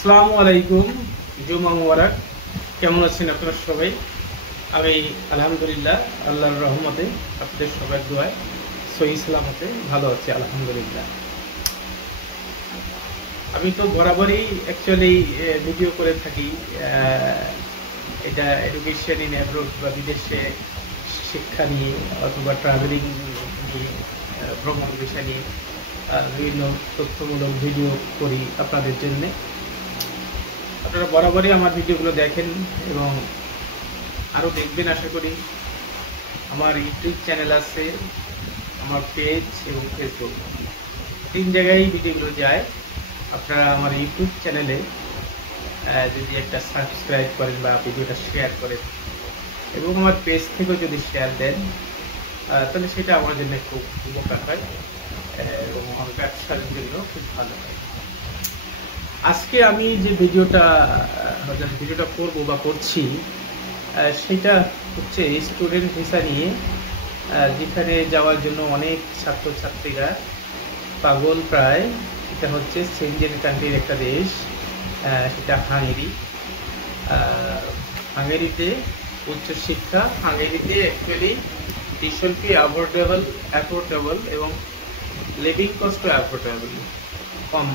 আসসালামু আলাইকুম, জুমা মুবারক। কেমন আছেন আপনারা সবাই? আমি আলহামদুলিল্লাহ আল্লাহর রহমতে আপনাদের সবার দোয়ায় সহি সালামতে ভালো আছি আলহামদুলিল্লাহ। আমি তো বরাবরই অ্যাকচুয়ালি ভিডিও করে থাকি, এটা এডুকেশন ইন অ্যাব্রোড বা বিদেশে শিক্ষা নিয়ে অথবা ট্রাভেলিং নিয়ে, ভ্রমণ বিষয় নিয়ে বিভিন্ন তথ্যমূলক ভিডিও করি আপনাদের জন্যে। আপনারা বরাবরই আমার ভিডিওগুলো দেখেন এবং আরও দেখবেন আশা করি। আমার ইউটিউব চ্যানেল আছে, আমার পেজ এবং ফেসবুক, 3 জায়গায় ভিডিওগুলো যায়। আপনারা আমার ইউটিউব চ্যানেলে যদি একটা সাবস্ক্রাইব করেন বা ভিডিওটা শেয়ার করেন এবং আমার পেজ থেকেও যদি শেয়ার দেন তাহলে সেটা আমার জন্য খুব উপকার হয় এবং আমার ব্যবসার জন্য খুব ভালো হয়। আজকে আমি যে ভিডিওটা করব বা করছি সেটা হচ্ছে স্টুডেন্ট ভিসা নিয়ে, যেখানে যাওয়ার জন্য অনেক ছাত্রছাত্রীরা পাগল প্রায়। এটা হচ্ছে সেনজেন কান্ট্রির একটা দেশ, সেটা হাঙ্গেরি। হাঙ্গেরিতে উচ্চশিক্ষা, হাঙ্গেরিতে অ্যাকচুয়ালি টিউশন ফি অ্যাফোর্ডেবল এবং লিভিং কস্টও অ্যাফোর্ডেবল, কম।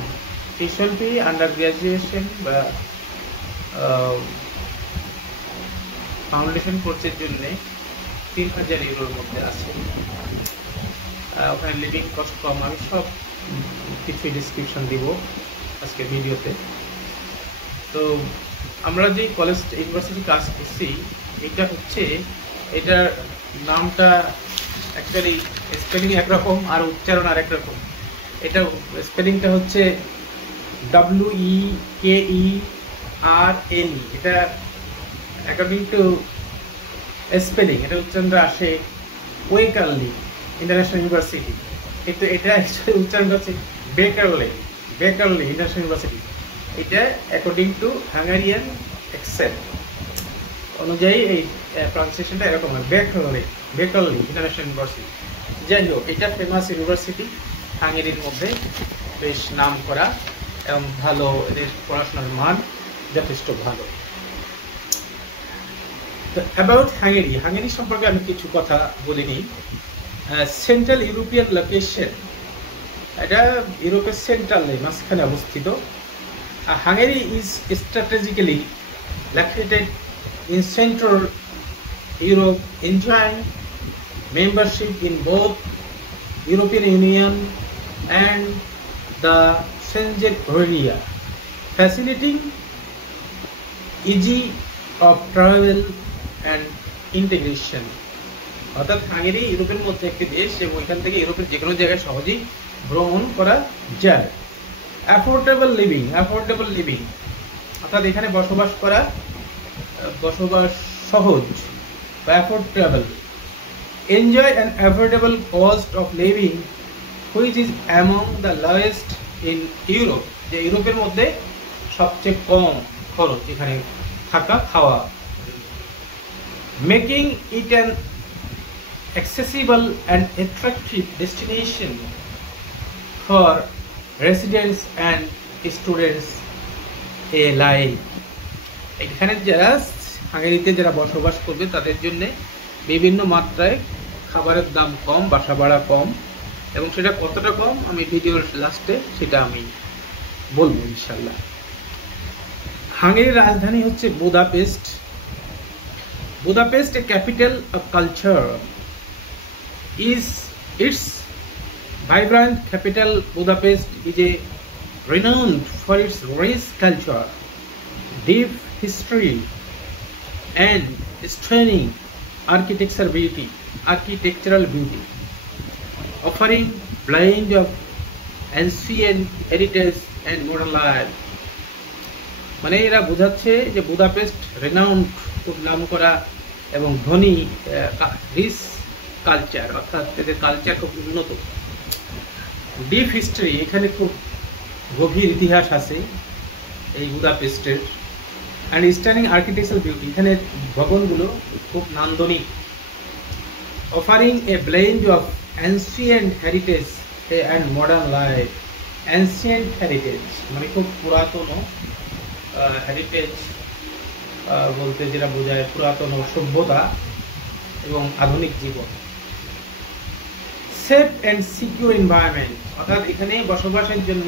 টিউশন ফি আন্ডার গ্র্যাজুয়েশন বা ফাউন্ডেশন কোর্সের জন্য 3000 ইউরোর মধ্যে আছে। ওখানে লিভিং কস্ট কম। আমি সব কিছু ডিসক্রিপশন দিব আজকে ভিডিওতে। তো আমরা যে কলেজ ইউনিভার্সিটি কাজ করছি, এটার নামটা অ্যাকচুয়ালি স্পেলিং একরকম আর উচ্চারণ আর একরকম। এটা স্পেলিংটা হচ্ছে WEKERNE। এটা অ্যাকর্ডিং টু স্পেলিং এটা উচ্চারণটা আসে ওয়েকারলি ইন্টারন্যাশনাল ইউনিভার্সিটি, কিন্তু এটা অ্যাকচুয়ালি উচ্চারণটা হচ্ছে বেকারলি ইন্টারন্যাশনাল ইউনিভার্সিটি। এটা অ্যাকর্ডিং টু হাঙ্গারিয়ান অ্যাকসেন্ট অনুযায়ী এই প্রনাউন্সিয়েশনটা এরকম হয়, বেকারলি ইন্টারন্যাশনাল ইউনিভার্সিটি। যাই হোক, এটা ফেমাস ইউনিভার্সিটি, হাঙ্গেরির মধ্যে বেশ নাম করা এবং ভালো, এদের পড়াশোনার মান যথেষ্ট ভালো। তো অ্যাবাউট হাঙ্গেরি সম্পর্কে আমি কিছু কথা বলিনি। সেন্ট্রাল ইউরোপিয়ান লোকেশন, এটা ইউরোপের সেন্ট্রালে মাঝখানে অবস্থিত। Hungary is strategically located in Central Europe, enjoying membership in both European Union and the Schengen area, facilitating easy of travel and integration. অর্থাৎ হাঙ্গেরি ইউরোপের মধ্যে একটি দেশ এবং এখান থেকে ইউরোপের যে কোনো জায়গায় সহজেই ভ্রমণ করা যায়। অ্যাফোর্ডেবল লিভিং অর্থাৎ এখানে বসবাস সহজ বা affordable. Enjoy an affordable cost of living which is among the lowest in Europe, যে ইউরোপের মধ্যে সবচেয়ে কম খরচ এখানে থাকা খাওয়া। Making it an accessible and attractive destination for residents and students alike. এখানে হাঙ্গেরিতে যারা বসবাস করবে তাদের জন্য বিভিন্ন মাত্রায় খাবারের দাম কম, বাসা ভাড়া কম, এবং সেটা কতটা কম আমি ভিডিওর লাস্টে সেটা আমি বলবো ইনশাল্লাহ। হাঙ্গেরির রাজধানী হচ্ছে Budapest, a capital of culture. Its vibrant capital Budapest is renowned for its rich culture, deep history, and stunning architectural beauty, offering blend of ancient heritage and modern life. মানে এরা বোঝাচ্ছে যে বুদাপেস্ট রেনাউন্ড, খুব নাম করা এবং ধনী, rich culture, অর্থাৎ এদের কালচার খুব উন্নত। ডিপ হিস্ট্রি, এখানে খুব গভীর ইতিহাস আছে এই বুদাপেস্টের। অ্যান্ড স্টানিং আর্কিটেকচারাল বিউটি, এখানে ভবনগুলো খুব নান্দনিক। Offering A blend of ancient heritage and modern life. Ancient heritage মানে খুব পুরাতন হেরিটেজ বলতে যেটা বোঝায় পুরাতন সভ্যতা এবং আধুনিক জীবন। সেফ অ্যান্ড সিকিউর এনভায়রনমেন্ট, অর্থাৎ এখানে বসবাসের জন্য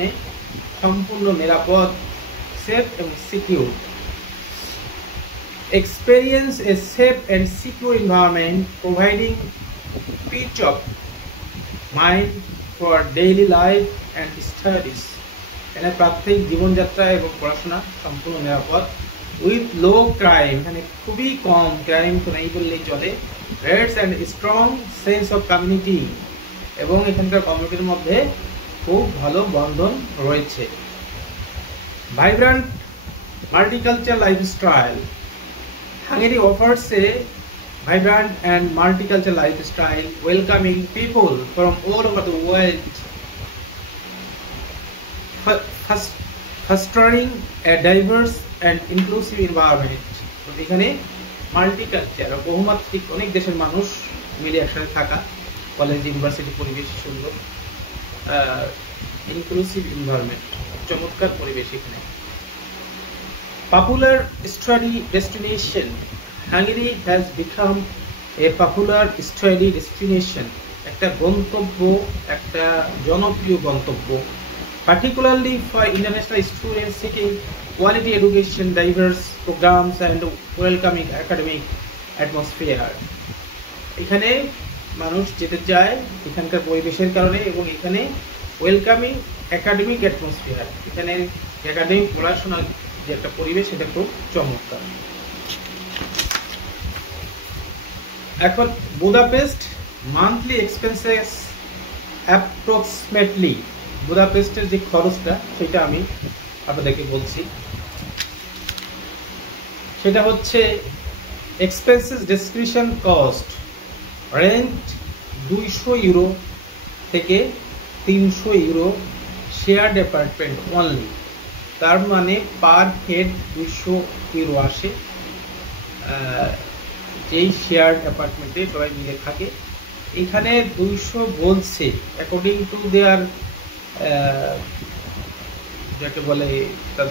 সম্পূর্ণ নিরাপদ, সেফ এবং secure. Experience a safe and secure environment providing peace of mind for daily life and studies. এখানে প্রাত্যহিক জীবনযাত্রা এবং পড়াশোনা সম্পূর্ণ নিরাপদ। উইথ লো ক্রাইম, এখানে খুবই কম ক্রাইম তো নেই বললেই চলে। Rates and strong sense of community, এবং এখানকার কমিউনিটির মধ্যে খুব ভালো বন্ধন রয়েছে। Vibrant multiculture lifestyle, Hungary offers a vibrant and multicultural lifestyle, welcoming people from all over the world, fostering a diverse and inclusive environment. তো এখানে মাল্টিকালচার, বহুমাত্রিক অনেক দেশের মানুষ মিলে একসাথে থাকা, কলেজ ইউনিভার্সিটি পরিবেশ সুন্দর, ইনক্লুসিভ এনভায়রনমেন্ট, চমৎকার পরিবেশ এখানে। Popular study destination, Hungary has become a popular study destination, একটা গন্তব্য, একটা জনপ্রিয় গন্তব্য, particularly for international students seeking quality education, diverse programs and welcoming academic atmosphere. এখানে মানুষ যেতে চায় এখানকার পরিবেশের কারণে, এবং এখানে ওয়েলকামিং একাডেমিক অ্যাটমসফিয়ার, এখানে একাডেমিক পড়াশোনার যে একটা পরিবেশ সেটা খুব চমৎকার। এখন বুদাপেস্ট মান্থলি এক্সপেন্সেস অ্যাপ্রক্সিমেটলি, বুদাপেস্টের যে খরচটা সেটা আমি আপনাদেরকে বলছি। সেটা হচ্ছে expenses description cost, rent 200 euro থেকে 300 ইউরো, শেয়ার অ্যাপার্টমেন্ট অনলি, তার মানে পার হেড 200 ইউরো আসে। যেই শেয়ার্ড অ্যাপার্টমেন্টে সবাই মিলে থাকে, এখানে 200 বলছে অ্যাকর্ডিং টু দেয়ার, যাকে বলে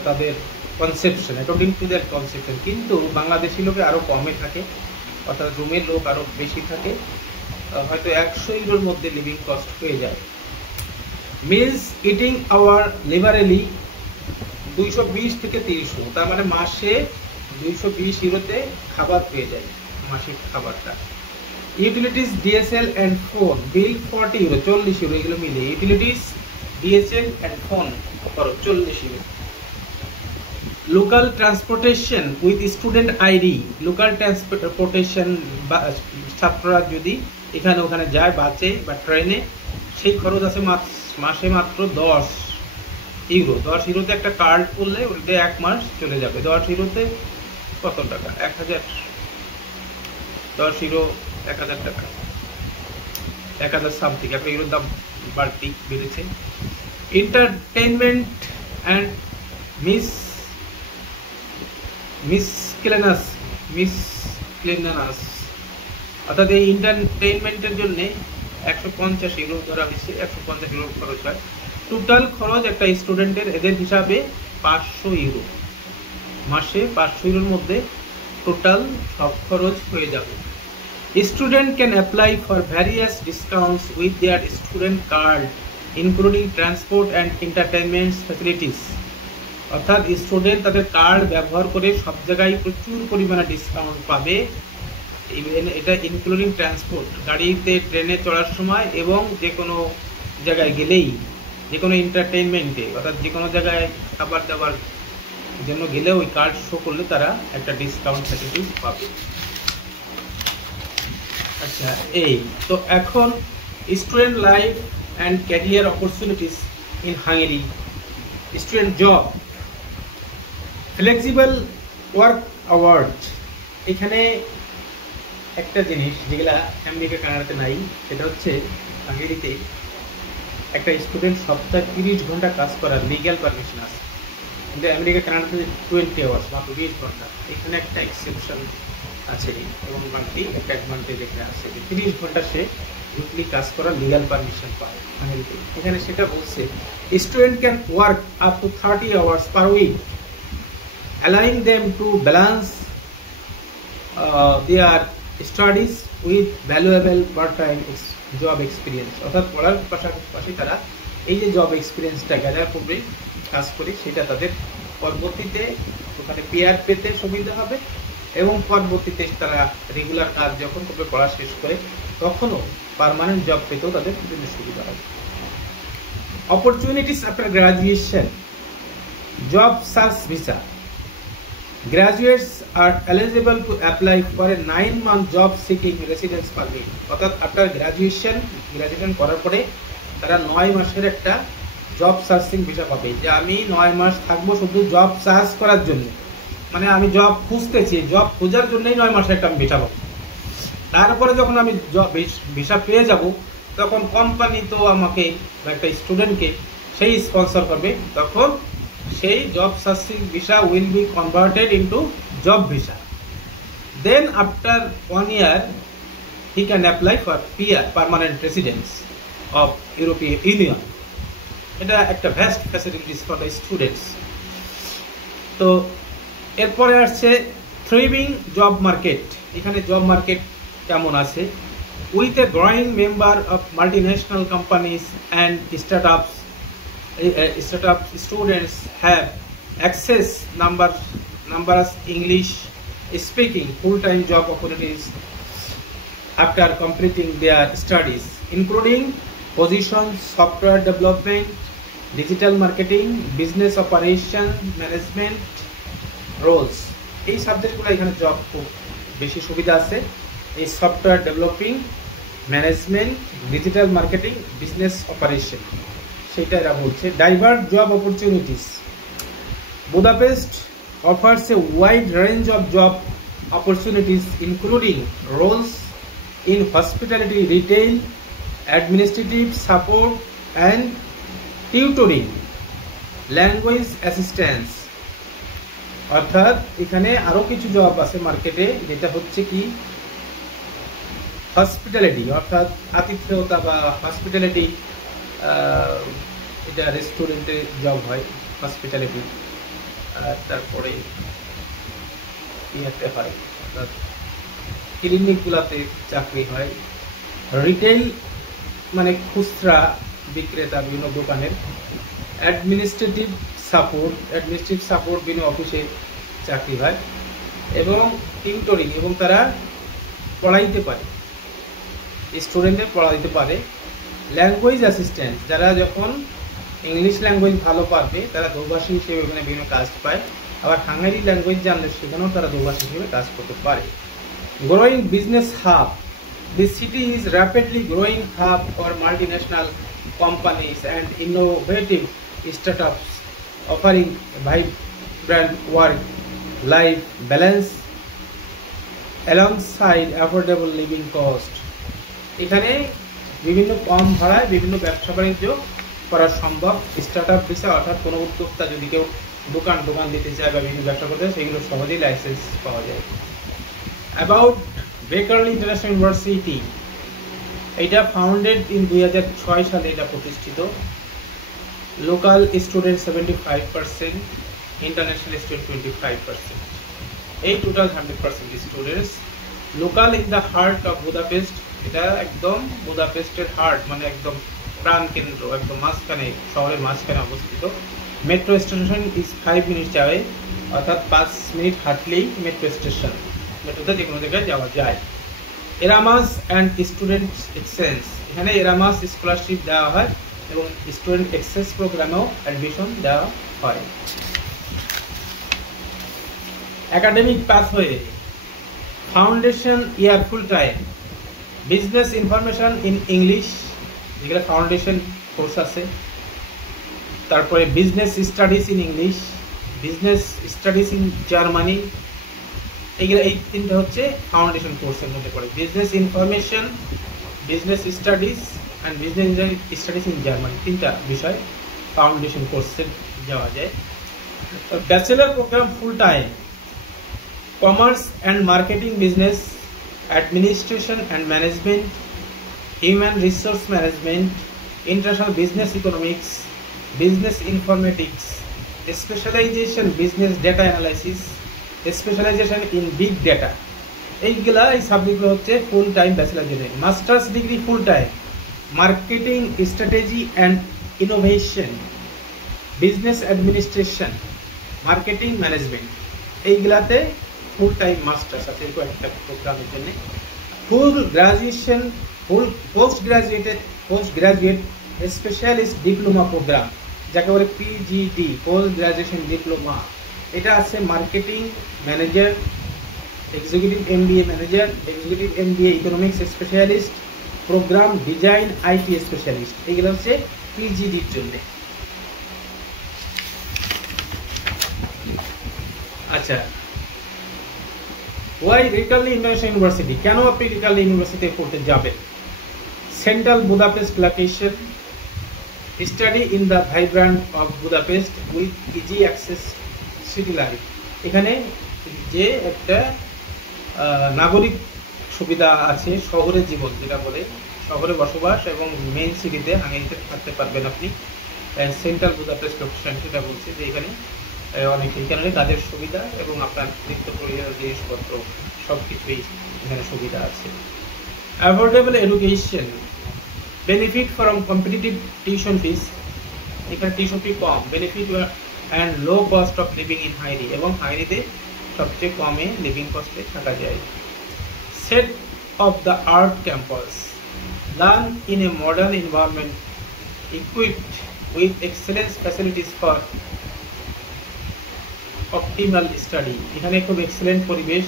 তাদের conception, according to their conception. কিন্তু বাংলাদেশি লোকে আরও কমে থাকে, অর্থাৎ রুমের লোক আরও বেশি থাকে, হয়তো 100 ইউরোর মধ্যে লিভিং কস্ট হয়ে যায়। মিলস ইটিং আওয়ার লিবারেলি 220 থেকে 300, তার মানে মাসে 220 ইউরোতে খাবার পেয়ে যায়, মাসিক খাবারটা। Utilities DSL and phone bill 40 euro, 40 euro, এগুলো মিলে ইউটিলিটিস ডিএসএল অ্যান্ড ফোন খরচ 40 euro. Local transportation with student ID, local transportation, ছাত্ররা যদি এখানে ওখানে যায় বাসে বা ট্রেনে, সেই খরচ আছে মাসে মাত্র 10 ইউরো। 10 ইউরোতে একটা কার্ড করলে ওটাতে 1 মাস চলে যাবে। 10 ইউরোতে কত টাকা? 1000, 10 ইউরো 1000 টাকা, 1000 সামথিং। একটা ইউরোর দাম বাড়তি বেড়েছে। এন্টারটেইনমেন্ট অ্যান্ড মিসকেলেনাস, অর্থাৎ এই এন্টারটেইনমেন্টের জন্য 150 ইউরো ধরা হয়েছে, 150 ইউরো খরচ হয়। টোটাল খরচ একটা স্টুডেন্টের এদের হিসাবে 500 ইউরো, মাসে 500 ইউরোর মধ্যে টোটাল সব খরচ হয়ে যাবে। Student can apply for various discounts with their student card including transport and entertainment facilities, অর্থাৎ স্টুডেন্ট তাদের কার্ড ব্যবহার করে সব জায়গায় প্রচুর পরিমাণে ডিসকাউন্ট পাবে। এটা ইনক্লুডিং ট্রান্সপোর্ট, গাড়িতে ট্রেনে চড়ার সময় এবং যে কোনো জায়গায় গেলেই, যে কোনো এন্টারটেইনমেন্টে, অর্থাৎ যে কোনো জায়গায় খাবার দাবার জন্য গেলে ওই কার্ড শো করলে তারা একটা ডিসকাউন্ট ফ্যাসিলিটিস পাবে। আচ্ছা, এই তো এখন student life and career opportunities in Hungary, student job, flexible work hours. এখানে একটা জিনিস যেগুলা আমেরিকা কানাডাতে নাই, সেটা হচ্ছে হাঙ্গেরিতে একটা স্টুডেন্ট সপ্তাহে 30 ঘন্টা কাজ করার লিগ্যাল পারমিশন আছে, কিন্তু আমেরিকা কানাডাতে 20 আওয়ার্স, মাত্র 20 ঘন্টা। এখানে একটা এক্সেপশন আছে এবং বাকি একটা অ্যাডভান্টেজ এখানে আছে, 30 ঘন্টা সে উইকলি কাজ করার লিগ্যাল পারমিশন পায় হাঙ্গেরিতে। এখানে সেটা বলছে student can work up to 30 hours per week allowing them to balance their studies with valuable part-time job experience. অর্থাৎ পড়ার পাশাপাশি তারা এই যে জব এক্সপিরিয়েন্সটা গ্যাদার করবে, কাজ করে, সেটা তাদের পরবর্তীতে ওখানে পেয়ার পেতে সুবিধা হবে এবং পরবর্তীতে তারা রেগুলার কাজ যখন করবে পড়া শেষ করে তখনও পার্মানেন্ট জব পেতেও তাদের জন্য সুবিধা হবে। Opportunities after graduation, job search visa. Graduates are eligible to apply for a 9-month job seeking residence permit. অর্থাৎ আফটার গ্রাজুয়েশন করার পরে তারা 9 মাসের একটা জব সার্চিং ভিসা পাবে, যে আমি 9 মাস থাকবো শুধু জব সার্চ করার জন্য, মানে আমি জব খুঁজতেছি, জব খোঁজার জন্যই 9 মাসের একটা আমি ভিসা পাবো। তারপরে যখন আমি জব ভিসা পেয়ে যাব তখন কোম্পানি তো আমাকে বা একটা স্টুডেন্টকে সেই স্পন্সর করবে, তখন সেই job searching visa will be converted into job visa. Then after 1 year he can apply for PR, permanent residence of European Union. এটা একটা vast facilities for the students. তো এরপরে আসছে থ্রিভিং জব মার্কেট। এখানে job market কেমন আছে? With a growing member of multinational companies and startups, students have access numbers English speaking full-time job opportunities after completing their studies, including positions software development, digital marketing, business operation management roles. এই সাবজেক্টগুলো এখানে job খুব বেশি সুবিধা আছে। এই software developing, management, digital marketing, business operation, সেটা এরা বলছে। Diverse job opportunities. Budapest offers a wide range of job opportunities including roles in hospitality, retail, administrative support and tutoring, language assistance। অর্থাৎ এখানে আরো কিছু জব আছে মার্কেটে, যেটা হচ্ছে কি হসপিটালিটি, অর্থাৎ আতিথেয়তা বা হসপিটালিটি, এটা রেস্টুরেন্টে জব হয় হসপিটালিটি, তারপরে ইয়াতে হয় অর্থাৎ ক্লিনিকগুলোতে চাকরি হয়, রিটেল মানে খুচরা বিক্রেতা বিভিন্ন দোকানের, অ্যাডমিনিস্ট্রেটিভ সাপোর্ট বিভিন্ন অফিসে চাকরি হয়, এবং টিউটরিং, এবং তারা পড়াইতে পারে, স্টুডেন্টদের পড়াইতে পারে। ল্যাঙ্গুয়েজ অ্যাসিস্ট্যান্ট, যারা যখন ইংলিশ ল্যাঙ্গুয়েজ ভালো পারবে তারা দোভাষী হিসেবে ওখানে বিভিন্ন কাজ পায়, আবার হাঙ্গারি ল্যাঙ্গুয়েজ জানলে সেখানেও তারা দোভাষী হিসেবে কাজ করতে পারে। Growing business hub, this city is rapidly growing hub for multinational companies and innovative startups offering vibrant work life balance alongside affordable living cost. এখানে বিভিন্ন কম ভাড়ায় বিভিন্ন ব্যবসা বাণিজ্য করা সম্ভব। স্টার্টআপ ভিসা, অর্থাৎ কোনো উদ্যোক্তা যদি কেউ দোকান দিতে চায় বা বিভিন্ন ব্যবসা করতে চায় সেগুলো সহজেই লাইসেন্স পাওয়া যায়। অ্যাবাউট বেকারলি ইন্টারন্যাশনাল ইউনিভার্সিটি, এটা ফাউন্ডেড ইন 2006 সালে এটা প্রতিষ্ঠিত। লোকাল স্টুডেন্ট 75%, ইন্টারন্যাশনাল স্টুডেন্ট 25%, এই total 100% students. Local in the heart of Budapest, এটা একদম বুদাপেস্টের হার্ট, মানে একদম প্রাণ কেন্দ্র, একদম মাঝখানে, শহরের মাঝখানে অবস্থিত। মেট্রো স্টেশন ইজ 5 মিনিট যাবে, অর্থাৎ 5 মিনিট হাঁটলেই মেট্রো স্টেশন, মেট্রোতে যে কোনো জায়গায় যাওয়া যায়। এরামাস অ্যান্ড স্টুডেন্ট এক্সচেঞ্জ, এখানে এরামাস স্কলারশিপ দেওয়া হয় এবং স্টুডেন্ট এক্সচেঞ্জ প্রোগ্রামেও অ্যাডমিশন দেওয়া হয়। Academic pathway, foundation year full time, business information in English, যেগুলো ফাউন্ডেশন কোর্স আছে। তারপরে business studies in English, business studies in Germany, এইগুলো এই তিনটা হচ্ছে ফাউন্ডেশন কোর্সের মধ্যে পড়ে। Business information, business studies and business studies in Germany, তিনটা বিষয় ফাউন্ডেশন কোর্সে যাওয়া যায়। Bachelor program full time, commerce and marketing, business administration and management, human resource management, international business economics, business informatics, specialisation business data analysis, specialisation in big data, এইগুলা এই সাবজেক্টগুলো হচ্ছে full time bachelor জন্য। Masters degree full time marketing strategy and innovation, business administration, marketing management, এইগুলাতে full time masters আছে এরকম একটা প্রোগ্রামের জন্য। Full graduation, full post graduate specialist diploma programme, যাকে বলে পিজিডি, পোস্ট গ্রাজুয়েশন ডিপ্লোমা, এটা আছে marketing manager, executive MBA manager, executive MBA economics specialist, programme design IT specialist, এগুলো হচ্ছে পিজিডির জন্য। আচ্ছা, ওয়াই রিকার্লি ইন্টারন্যাশনাল ইউনিভার্সিটি, কেন আপনি রিকার্লি ইউনিভার্সিটিতে পড়তে যাবেন? Central Budapest location, study in the vibrant of Budapest with easy access city life, এখানে যে একটা নাগরিক সুবিধা আছে, শহরের জীবন যেটা বলে, শহরে বসবাস এবং মেইন সিটিতে হাঙ্গেরিতে থাকতে পারবেন আপনি। সেন্ট্রাল বুদাপেস্ট লোকেশন সেটা বলছে যে এখানে অনেক এখানে কাজের সুবিধা এবং আপনার নিত্য প্রয়োজনীয় জিনিসপত্র সব কিছুই এখানে সুবিধা আছে। Affordable education, benefit from competitive tuition fees, এখানে টিউশন ফি কম, benefit and low cost of living in Hungary, এবং হাঙ্গেরিতে সবচেয়ে কমে লিভিং কস্টে থাকা যায়। State of the art campus, learn in a modern environment equipped with excellent facilities for optimal study, এখানে খুব এক্সেলেন্ট পরিবেশ,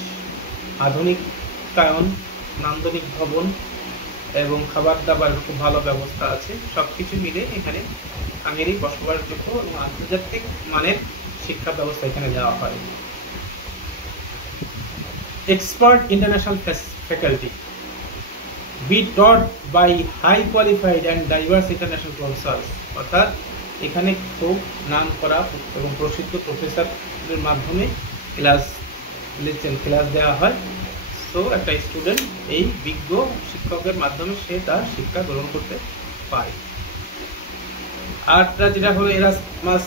আধুনিকায়ন, নান্দনিক ভবন এবং খাবার দাবার খুব ভালো ব্যবস্থা আছে। সবকিছু মিলে এখানে হাঙ্গেরি বসবাসযোগ্য এবং আন্তর্জাতিক মানের শিক্ষা ব্যবস্থা এখানে দেওয়া হয়। Expert international faculty, be taught by high qualified and diverse international professors, অর্থাৎ এখানে খুব নাম করা এবং প্রসিদ্ধ প্রফেসরদের মাধ্যমে ক্লাস দেওয়া হয়। সো একটা স্টুডেন্ট এই বিজ্ঞ শিক্ষকের মাধ্যমে সে তার শিক্ষা গ্রহণ করতে পারে। আরটা যেটা হলো এরাসমাস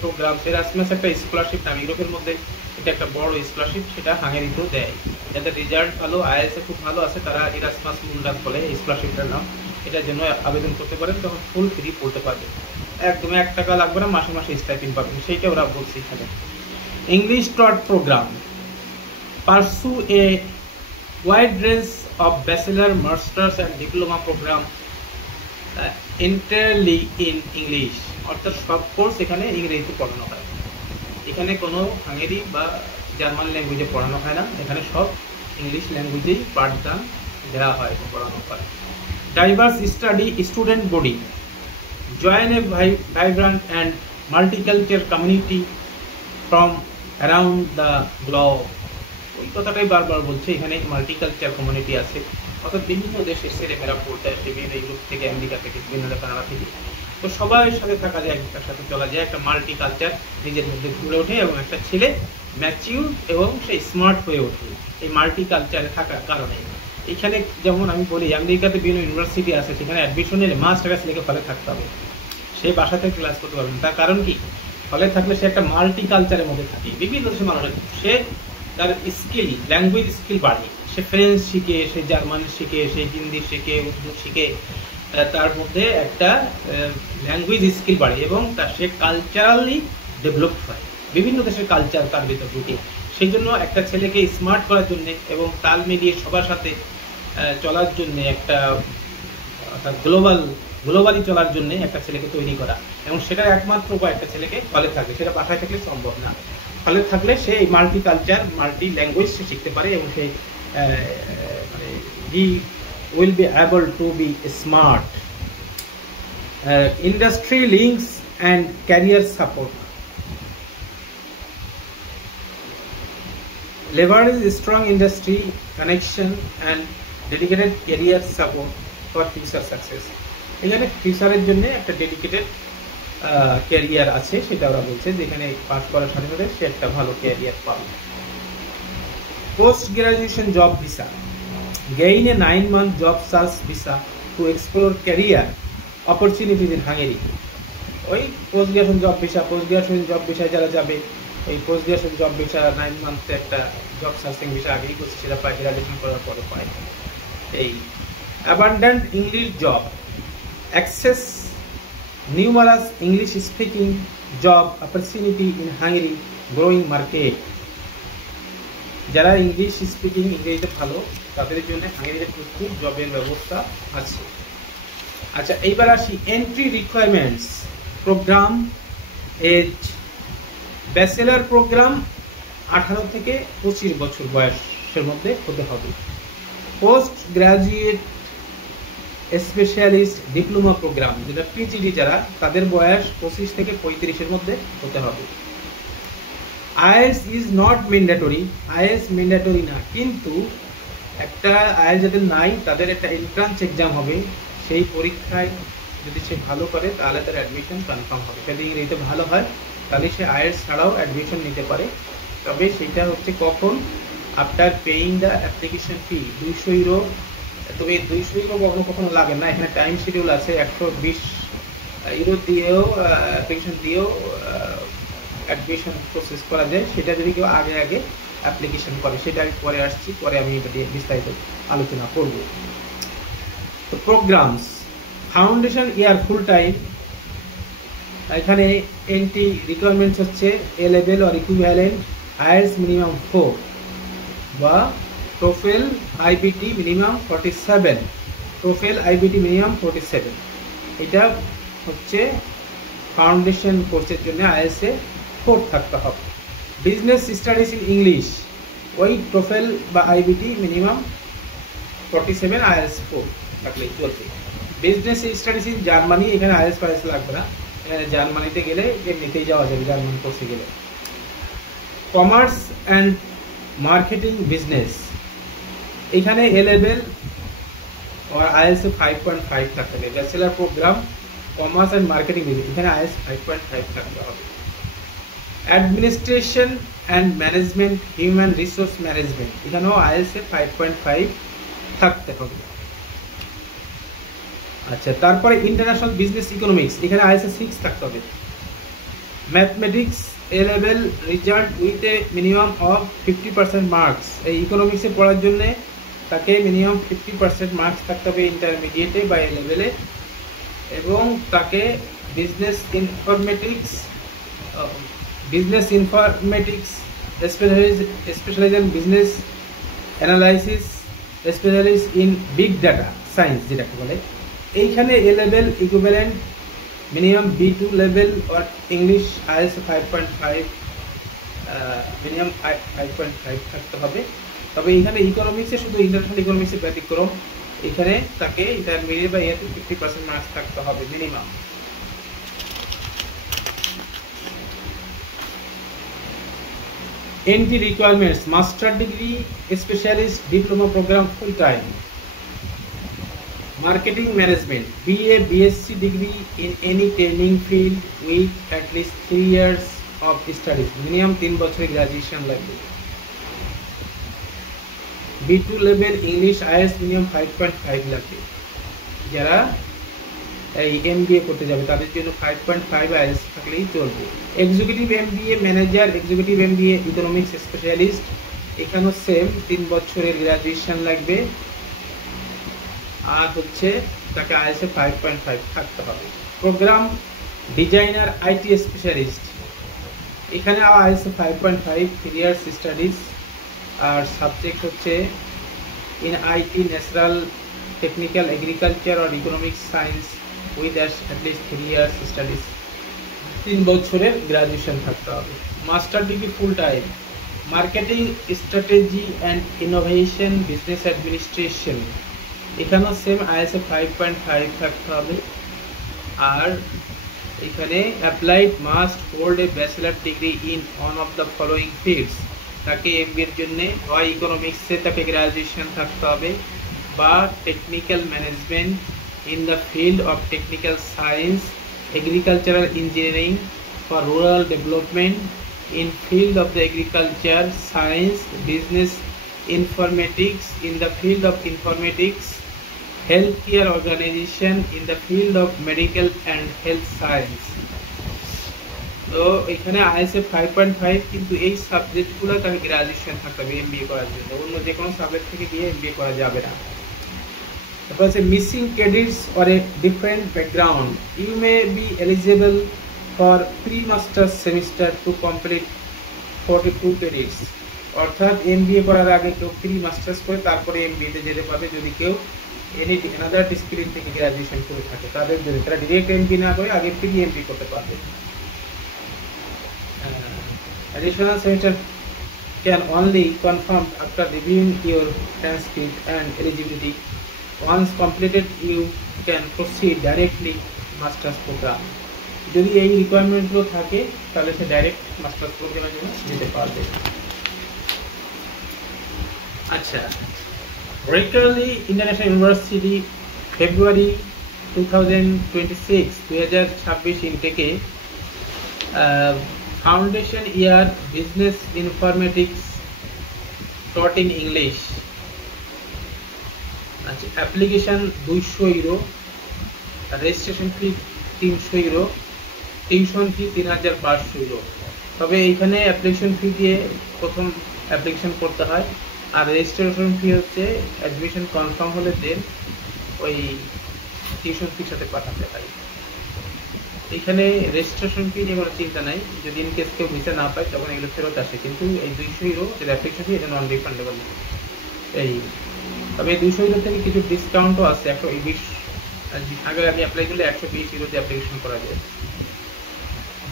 প্রোগ্রাম, এরাসমাস একটা স্কলারশিপ নাম, ইউরোপের মধ্যে এটা একটা বড় স্কলারশিপ, সেটা হাঙ্গেরিতেও দেয়। যাদের রেজাল্ট ভালো, আইএলটিএস খুব ভালো আছে, তারা এরাসমাস মুন্ডাস বলে এই স্কলারশিপটার নাম, এটার জন্য আবেদন করতে পারেন, তখন ফুল ফ্রি পড়তে পারবে, একদম 1 টাকা লাগবে না, মাসে মাসে স্টাইপেন্ড পাবেন, সেইটা ওরা বলছে এখানে। English taught program, pursue a wide range of bachelor, masters and diploma program entirely in English, অর্থাৎ সব কোর্স এখানে ইংরেজিতে পড়ানো হয়। এখানে কোনো হাঙ্গেরি বা জার্মান ল্যাঙ্গুয়েজে পড়ানো হয় না, এখানে সব ইংলিশ ল্যাঙ্গুয়েজেই পাঠদান দেওয়া হয়, পড়ানো হয়। Diverse study student body, join A vibrant and multiculture community from around the globe, ওই কথাটাই বারবার বলছে, এখানে মাল্টিকালচার কমিউনিটি আছে, অর্থাৎ বিভিন্ন দেশের ছেলেমেয়েরা পড়তে আসে, বিভিন্ন ইউরোপ থেকে, আমেরিকা থেকে, বিভিন্ন কানাডা থেকে, তো সবার সাথে থাকা যায়, একটার সাথে চলা যায়, একটা মাল্টি কালচার নিজের মধ্যে ঘুরে ওঠে এবং একটা ছেলে ম্যাচিউর এবং সে স্মার্ট হয়ে ওঠে এই মাল্টি কালচারে থাকার কারণে। এখানে যেমন আমি বলি, আমেরিকাতে বিভিন্ন ইউনিভার্সিটি আছে, সেখানে অ্যাডমিশনের মাস্ট একটা ছেলেকে ফলে থাকতে হবে, সে বাসা থেকে ক্লাস করতে পারবে না। তার কারণ কি? ফলে থাকলে সে একটা মাল্টি কালচারের মধ্যে থাকে, বিভিন্ন দেশের মানুষের, সে তার স্কিল, ল্যাঙ্গুয়েজ স্কিল বাড়ে, সে ফ্রেঞ্চ শিখে, সে জার্মান শিখে, সে হিন্দি শিখে, উর্দু শিখে, তার মধ্যে একটা ল্যাঙ্গুয়েজ স্কিল বাড়ে এবং তার সে কালচারালি ডেভেলপ হয়, বিভিন্ন দেশের কালচার তার ভিতর ঢুকে। সেই জন্য একটা ছেলেকে স্মার্ট করার জন্য এবং তাল মিলিয়ে সবার সাথে চলার জন্য, একটা গ্লোবালি চলার জন্য একটা ছেলেকে তৈরি করা, এবং সেটা একমাত্র উপায় একটা ছেলেকে ফলে থাকলে, সেটা বাসায় থাকলে সম্ভব না, ফলে থাকলে সে এই মাল্টি কালচার, মাল্টি ল্যাঙ্গুয়েজ সে শিখতে পারে এবং সে মানে হি will be able to be smart. Industry links and career support, leverage strong industry connection and dedicated career support for future success. এখানে ফিউচারের জন্য একটা ডেডিকেটেড ক্যারিয়ার আছে, সেটা ওরা বলছে, যেখানে পাস করার সাথে সাথে সে একটা ভালো ক্যারিয়ার পাবে। Post graduation job visa, gain a 9-month job search visa to explore career opportunities in Hungary. ওই পোস্ট গ্রাজুয়েশন জব ভিসায় যারা যাবে, এই পোস্ট গ্রাজুয়েশন জব ভিসা 9 মান্থে একটা জব সার্চিং ভিসা আগেই করছে, সেটা পায় গ্রাজুয়েশন করার পরে পায়। এই abundant English job, access numerous English speaking job opportunity in Hungary growing market. যারা ইংলিশ স্পিকিং, ইংরেজিতে ভালো, তাদের জন্য হাঙ্গেরিতে প্রচুর জবের ব্যবস্থা আছে। আচ্ছা, এইবার আসি entry requirements. Program age, bachelor program 18 থেকে 25 বছর বয়সের মধ্যে হতে হবে। Post graduate specialist diploma program, যেটা পিজিডি যারা, তাদের বয়স 25 থেকে 35-এর মধ্যে হতে হবে। IELTS is not mandatory, IELTS mandatory না, কিন্তু একটা আইএলটিএস যাদের নাই তাদের একটা এন্ট্রান্স এক্সাম হবে, সেই পরীক্ষায় যদি সে ভালো করে তাহলে তার অ্যাডমিশন কনফার্ম হবে। যদি ইংরেজিতে ভালো হয় তাহলে সে আইএলটিএস ছাড়াও অ্যাডমিশন নিতে পারে। তবে সেটা হচ্ছে কখন, after paying the application fee 200 euro. তবে 200 ইউরো কখনো কখনো লাগে না, এখানে টাইম শিডিউল আছে। 120 ইউরো দিয়েও অ্যাপ্লিকেশন দিয়েও অ্যাডমিশন প্রসেস করা যায়। সেটা যদি কেউ আগে আগে অ্যাপ্লিকেশন করে, সেটা আমি পরে আসছি, পরে আমি এটা নিয়ে বিস্তারিত আলোচনা করব। তো programs, foundation year full time, এখানে এন্ট্রি রিকোয়ারমেন্টস হচ্ছে এ level or equivalent, IELTS minimum 4 বা TOEFL iBT minimum 47, TOEFL iBT minimum 47। এটা হচ্ছে ফাউন্ডেশন কোর্সের জন্য আইএলটিএস এ 4 থাকতে হবে। বিজনেস স্টাডিজ ইন ইংলিশ, ওই টোফেল বা আইবিটি মিনিমাম 47, আইএলটিএস 4 থাকলেই চলবে। বিজনেস স্টাডিজ ইন জার্মানি, এখানে আইএলটিএস লাগবে না, এখানে জার্মানিতে গেলে এমনিতেই যাওয়া যাবে, জার্মান কোর্সে গেলে। কমার্স অ্যান্ড মার্কেটিং বিজনেস, এখানে এ লেভেল আর আইএলটিএস 5.5 থাকতে হবে। Bachelor program commerce and marketing business, এখানে আইএলটিএস 5.5 থাকতে হবে। Administration and management, human resource management, এখানেও আইএলটিএস 5.5 থাকতে হবে। আচ্ছা, তারপরে ইন্টারন্যাশনাল বিজনেস ইকোনমিক্স, এখানে আইএলটিএস 6 থাকতে হবে। Mathematics A level result with a minimum of 50% marks, এই ইকোনমিক্সে পড়ার জন্য তাকে মিনিমাম 50% মার্কস থাকতে হবে ইন্টারমিডিয়েটে বা এ লেভেলে, এবং তাকে business informatics specialize in business analysis, specialist in big data science যেটাকে বলে, এইখানে A level equivalent minimum B2 level or English IELTS 5.5, minimum 5.5 থাকতে হবে। তবে এখানে ইকোনমিক্সে শুধু ইন্টারন্যাশনাল ইকোনমিক্সে ব্যতিক্রম, এখানে তাকে ইন্টারমিডিয়েট বা ইয়েতে 50% মার্কস থাকতে হবে minimum. Entry requirements, master degree specialist diploma program full time. Marketing management, BA BSc degree in any training field with at least 3 years of studies, minimum 3 বছরের গ্রাজুয়েশন লাগবে। B2 level English IELTS minimum 5.5 লাগবে। যারা এই MBA করতে যাবে তাদের জন্য 5.5 IELTS থাকলেই চলবে। Executive MBA manager, executive MBA economics specialist, এখানেও সেম 3 বছরের গ্রাজুয়েশন লাগবে, আর হচ্ছে তাকে আইএলটিএস 5.5 থাকতে হবে। প্রোগ্রাম ডিজাইনার IT স্পেশালিস্ট, এখানে আইএলটিএস 5.5 3 ইয়ার্স স্টাডিজ, আর সাবজেক্ট হচ্ছে in IT natural technical agriculture আর economics science with at least 3 years studies, 3 বছরের গ্রাজুয়েশন থাকতে হবে। Master degree full time, marketing strategy and innovation business administration, এখানেও সেম আইএলটিএস 5.5 থাকতে হবে। আর এখানে applied must hold a bachelor degree in one of the following fields, তাকে MBA এর জন্য হয় ইকোনমিক্সে তাকে গ্রাজুয়েশন থাকতে হবে, বা technical management in the field of technical science, agricultural engineering for rural development in field of the agriculture science, business informatics in the field of informatics, healthcare organization in the field of medical and health science, তো এখানে ISA 5.5, কিন্তু এই সাবজেক্টগুলো তাকে graduation থাকতে হবে MBA করার জন্য, অন্য যে কোনো সাবজেক্ট থেকে গিয়ে এমবিএ করা যাবে না। তারপর আছে missing credits or a different background, you may be eligible for pre masters semester to complete 42 credits. অর্থাৎ এমবিএ করার আগে কেউ প্রি মাস্টার্স করে তারপরে এমবিএতে যেতে পারবে যদি কেউ এনি অ্যানাদার ডিসিপ্লিন থেকে গ্রাজুয়েশন করে থাকে, তাদের জন্য। তারা ডিরেক্ট এমবি না করে আগে প্রি এমবি করতে পারবে। Additional semester can only confirm after reviewing your transcript and eligibility. Once completed, you can proceed directly master's program. যদি এই রিকোয়ারমেন্টগুলো থাকে তাহলে সে ডাইরেক্ট মাস্টার্স প্রোগ্রামের জন্য যেতে পারবে। আচ্ছা, রেগুলারলি ইন্টারন্যাশনাল ইউনিভার্সিটি ফেব্রুয়ারি 2026 ইনটেকে foundation year business informatics taught in English. আচ্ছা, application 200 euro, registration fee 300 euro, tuition fee 3500 euro. তবে এইখানে অ্যাপ্লিকেশন ফি দিয়ে প্রথম অ্যাপ্লিকেশন করতে হয়, আর রেজিস্ট্রেশন ফি হচ্ছে অ্যাডমিশন কনফার্ম হলে দেন ওই টিউশন ফির সাথে পাঠাতে হয়। এখানে রেজিস্ট্রেশন ফি নিয়ে কোনো চিন্তা নাই, যদি ইন কেস কেউ ভিসা না পায় তখন এগুলো ফেরত আসে, কিন্তু এই 200 ইউরো যে অ্যাপ্লিকেশন ফি এটা নন রিফান্ডেবল। এই তবে এই 200 ইউরো থেকে কিছু ডিসকাউন্টও আছে, 120 আগে আমি অ্যাপ্লাই করলে 120 ইউরোতে অ্যাপ্লিকেশন করা যায়।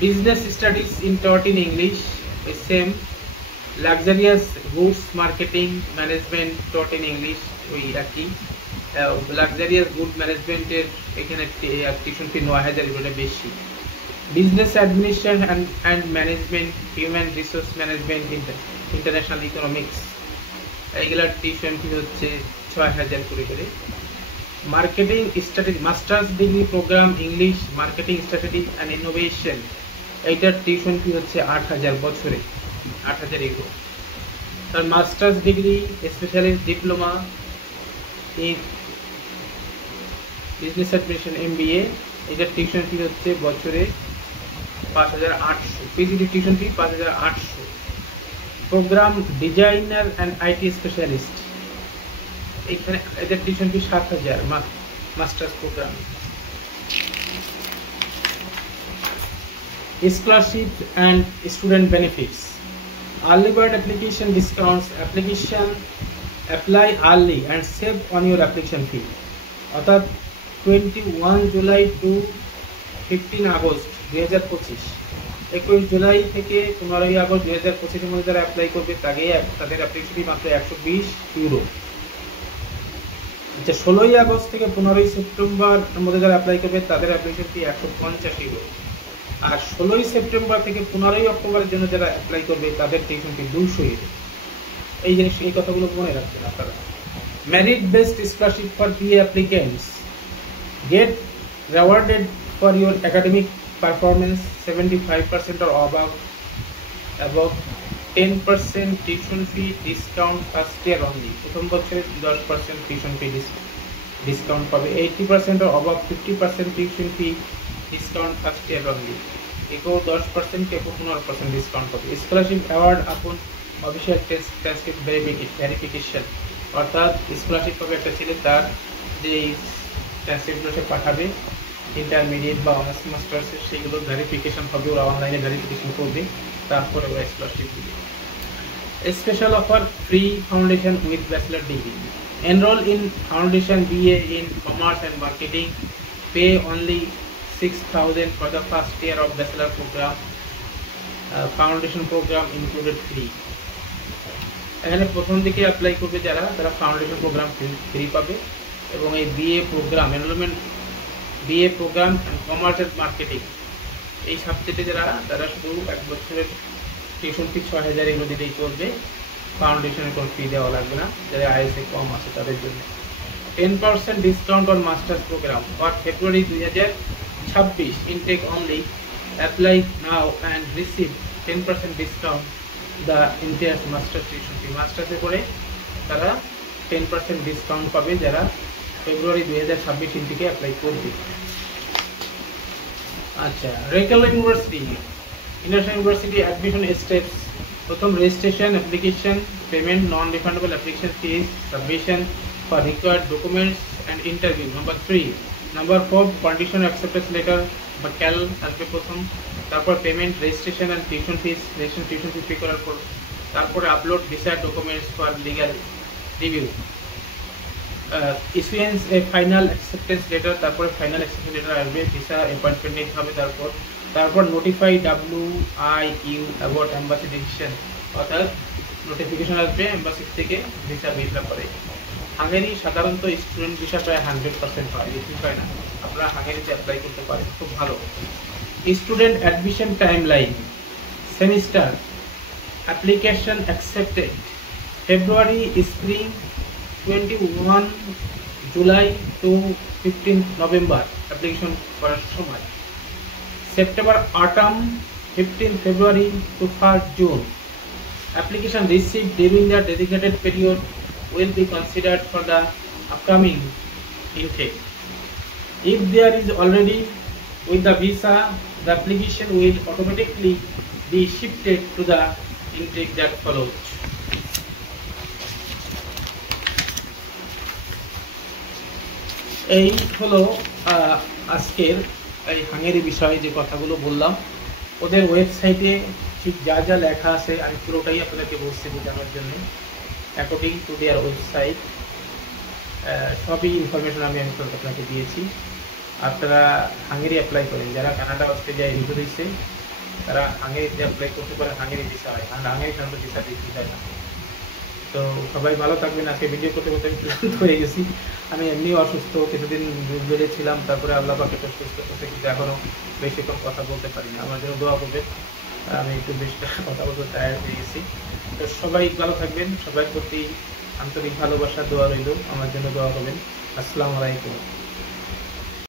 Business studies in taught in English, same. Luxurious goods marketing management taught in English, ওই একই। লাক্সারিয়াস গুড ম্যানেজমেন্টের এখানে টিউশন ফি 9000 ইউরোটা বেশি। Business administration and management, human resource management, international economics, এইগুলার টিউশন ফি হচ্ছে 6000 করে। Marketing strategy masters degree program English marketing strategy and innovation, এইটার টিউশন ফি হচ্ছে 8000 বছরে, 8000 ইউরো। তার masters degree specialist diploma in business administration MBA, এটার tuition fee হচ্ছে বছরে 5800, PGD tuition fee 5800। Program designer and IT specialist, এখানে এদের tuition fee 7000 masters program. Scholarship and student benefits, early bird application discounts, application apply early and save on your application fee. অর্থাৎ 21 July to 15 August 2025, 21 July থেকে 15 August 2025 মধ্যে যারা apply করবে তাদের application fee মাত্র 120 euro. আচ্ছা, 16 আগস্ট থেকে 15 সেপ্টেম্বর মধ্যে যারা অ্যাপ্লাই করবে তাদের অ্যাপ্লিকেশন ফি 150 ইউরো। আর 16 সেপ্টেম্বর থেকে 15 অক্টোবরের জন্য যারা অ্যাপ্লাই করবে তাদের টিউশন ফি 200 ইউরো। এই কথাগুলো মনে রাখবেন আপনারা। Merit based scholarship for BA applicants, get rewarded for your academic performance 75% or above 10% tuition fee discount first year only. প্রথম বছরে 10% টিউশন ফি ডিসকাউন্ট পাবে। 80% or above 50% tuition fee discount first year only. একেও 10%, কেউ 15% discount পাবে। Scholarship award upon official transcript verification, অর্থাৎ scholarship পাবে একটা ছেলে, তার যে ট্রান্সক্রিপ্টগুলো সে পাঠাবে ইন্টারমিডিয়েট বা অনার্স মাস্টার্সের, সেগুলো ভেরিফিকেশন হবে, ওরা অনলাইনে ভেরিফিকেশন করবে, তারপরে ওরা স্কলারশিপ দিবে। Special offer, free foundation with bachelor degree, enroll in foundation BA in commerce and marketing, pay only 6000 for the first year of bachelor program, foundation program included free। এখানে প্রথম দিকে অ্যাপ্লাই করবে যারা, তারা ফাউন্ডেশন প্রোগ্রাম ফ্রি পাবে, এবং এই BA program enrollment BA program commerce and marketing এই সাবজেক্টে যারা, তারা শুধু 1 বছরের টিউশন ফি 6000 এগুলো দিলেই চলবে, ফাউন্ডেশনের কোনো ফি দেওয়া লাগবে না। যারা আইএসএ কম আছে তাদের জন্য 10% discount on masters program for February 2026 intake only, apply now and receive 10% discount the entire master tuition fee। মাস্টার্সে করে তারা 10% ডিসকাউন্ট পাবে যারা ফেব্রুয়ারি 2026 থেকে অ্যাপ্লাই করবে। আচ্ছা, রেকাল university international university admission steps. প্রথম registration, application, payment, non refundable application fees, submission for required documents and interview. Number 3, number 4 condition acceptance letter বা ক্যাল আসবে প্রথম। তারপর payment, registration and tuition fees, tuition fees pay করার পর তারপরে upload visa documents for legal review. Issuance a final acceptance letter, তারপরে final acceptance letter আসবে, visa appointment নিতে হবে। তারপর notify WIU about embassy decision, অর্থাৎ নোটিফিকেশন আসবে এম্বাসি থেকে ভিসা বের করে। হাঙ্গেরি সাধারণত স্টুডেন্ট ভিসা প্রায় 100% পায়, বেশি পায় না। আপনারা হাঙ্গেরিতে অ্যাপ্লাই করতে পারেন, খুব ভালো। Student admission timeline, semester application accepted February spring 21 July to 15 November application করার সময়। September autumn 15 February to 1 June. Application received during the designated period will be considered for the upcoming intake. If there is already with the visa, the application will automatically be shifted to the intake that follows. এই হলো আজকের এই Hungary বিষয়ে যে কথাগুলো বললাম। ওদের ওয়েবসাইটে ঠিক যা যা লেখা আছে আমি পুরোটাই আপনাদেরকে বলছি বোঝানোর জন্য। অ্যাকর্ডিং টু দেয়ার ওয়েবসাইট সবই ইনফরমেশন আমি আপনাকে দিয়েছি। আপনারা হাঙ্গেরি অ্যাপ্লাই করেন, যারা কানাডা অস্ট্রেলিয়ায় রিভিউ দিচ্ছে তারা হাঙ্গেরিতে অ্যাপ্লাই করতে পারে, হাঙ্গেরি ভিসা হয়। আর হাঙ্গেরি সাধারণত ভিসা দিতে দেয় না। তো সবাই ভালো থাকবেন। আজকে ভিডিও করতে করতে আমি ক্লান্ত হয়ে গেছি। আমি এমনিও অসুস্থ, কিছুদিন বেড়েছিলাম, তারপরে আল্লাহ পাকে সুস্থ করতে, কিন্তু এখনও বেশিক্ষণ কথা বলতে পারি না। আমার জন্য দোয়া করবেন, আমি একটু বেশি কথা বলতে টায়ার্ড হয়ে গেছি। তো সবাই ভালো থাকবেন, সবার প্রতি আন্তরিক ভালোবাসা দোয়া রইল, আমার জন্য দোয়া করবেন। আসসালামু আলাইকুম।